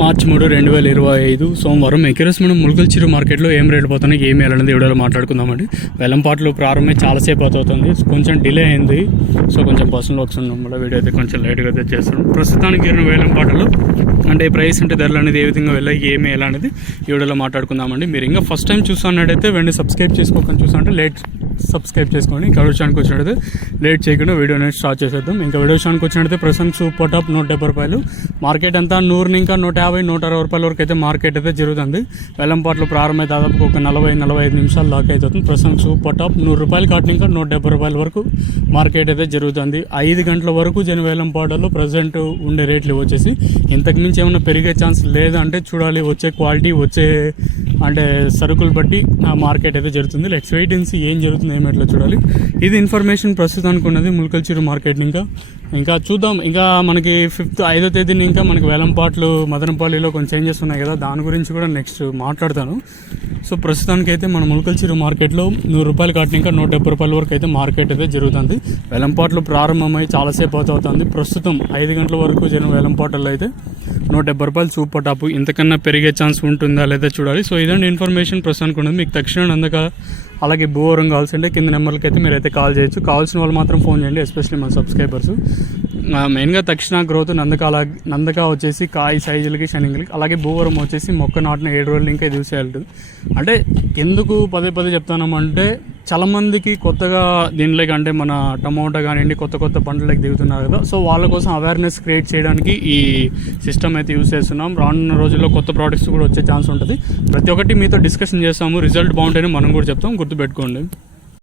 మార్చి 3, 2025 సోమవారం ఎకరస్ మనం ములకల చిరు మార్కెట్లో ఏం రేటు పోతున్నాయి ఏమి వెళ్ళింది వీడియోలో మాట్లాడుకుందామండి. వెల్లంపాట్లు ప్రారంభమై చాలాసేపు అవుతుంది, కొంచెం డిలే అయింది. సో కొంచెం పర్సనల్ వర్క్స్ ఉండడం వల్ల వీడియో అయితే కొంచెం లేట్గా అయితే చేస్తాను. ప్రస్తుతానికి వేలంపాటలు అంటే ప్రైస్ అంటే ధరలు అనేది ఏ విధంగా వెళ్ళాయి ఏమి ఎలా అనేది ఈ వీడియోలో మాట్లాడుకుందామండి. మీరు ఇంకా ఫస్ట్ టైం చూస్తున్నట్టయితే వెంటనే సబ్స్క్రైబ్ చేసుకోకుండా చూస్తుంటే సబ్స్క్రైబ్ చేసుకోండి. ఇంకా వీడియో విషయానికి వచ్చినట్టయితే లేట్ చేయకుండా వీడియో అనేది స్టార్ట్ చేసేద్దాం. ఇంకా వీడియో విషయానికి వచ్చినట్టయితే ప్రస్తుతం సూపర్ టాప్ 170 రూపాయలు, మార్కెట్ అంతా 100 ఇంకా 150, 160 రూపాయల వరకు అయితే మార్కెట్ అయితే జరుగుతుంది. వెల్లంపాట్లు ప్రారంభమై దాదాపు ఒక 40-45 నిమిషాల దాకా అవుతుంది. ప్రస్తుతం సూపర్ టాప్ 100 రూపాయలు కాటిన ఇంకా 170 రూపాయల వరకు మార్కెట్ అయితే జరుగుతుంది. 5 గంటల వరకు వేలంపాటల్లో ప్రజెంట్ ఉండే రేట్లు వచ్చేసి ఇంతకు మించి ఏమైనా పెరిగే ఛాన్స్ లేదంటే చూడాలి. వచ్చే క్వాలిటీ వచ్చే అంటే సరుకులు బట్టి ఆ మార్కెట్ అయితే జరుగుతుంది. లెట్స్ వెయిట్ అండ్ సీ ఏం జరుగుతుంది ఏమిట్లో చూడాలి. ఇది ఇన్ఫర్మేషన్ ప్రస్తుతానికి ఉన్నది ములకల చిరు మార్కెట్. ఇంకా చూద్దాం. ఇంకా మనకి 5వ తేదీని ఇంకా మనకి వేలంపాట్లు మదనపల్లిలో కొంచెం చేంజెస్ ఉన్నాయి కదా, దాని గురించి కూడా నెక్స్ట్ మాట్లాడతాను. సో ప్రస్తుతానికి అయితే మన ములకల చిరు మార్కెట్లో 100 రూపాయలు కాటిన ఇంకా 170 రూపాయల వరకు అయితే మార్కెట్ అయితే జరుగుతుంది. వేలంపాట్లు ప్రారంభమై చాలాసేపు అవుతుంది. ప్రస్తుతం 5 గంటల వరకు వేలంపాటల్లో అయితే 170 రూపాయలు సూపర్ టాప్. ఇంతకన్నా పెరిగే ఛాన్స్ ఉంటుందా లేదా చూడాలి. సో ఇదండి ఇన్ఫర్మేషన్ ప్రస్తుతానికి ఉన్నది. మీకు తక్షణ అందక అలాగే భూవరం కావాల్సింటే కింద నెంబర్లకి అయితే మీరు అయితే కాల్ చేయొచ్చు. కావాల్సిన వాళ్ళు మాత్రం ఫోన్ చేయండి, ఎస్పెషల్లీ మన సబ్స్క్రైబర్స్. మెయిన్గా తక్షణ గ్రోత్ నందక వచ్చేసి కాయ సైజులకి షనింగ్లకి, అలాగే భూవరం వచ్చేసి మొక్క నాటిన 7 రోజులు ఇంకా ఇది ఉంటుంది. అంటే ఎందుకు పదే చెప్తామంటే చాలామందికి కొత్తగా దీనిలోకి అంటే మన టమోటా కానివ్వండి కొత్త పంటలకు దిగుతున్నారు కదా, సో వాళ్ళ కోసం అవేర్నెస్ క్రియేట్ చేయడానికి ఈ సిస్టమ్ అయితే యూజ్ చేస్తున్నాం. రానున్న రోజుల్లో కొత్త ప్రోడక్ట్స్ కూడా వచ్చే ఛాన్స్ ఉంటుంది. ప్రతి ఒక్కటి మీతో డిస్కషన్ చేస్తాము. రిజల్ట్ బాగుంటేనే మనం కూడా చెప్తాం, గుర్తుపెట్టుకోండి.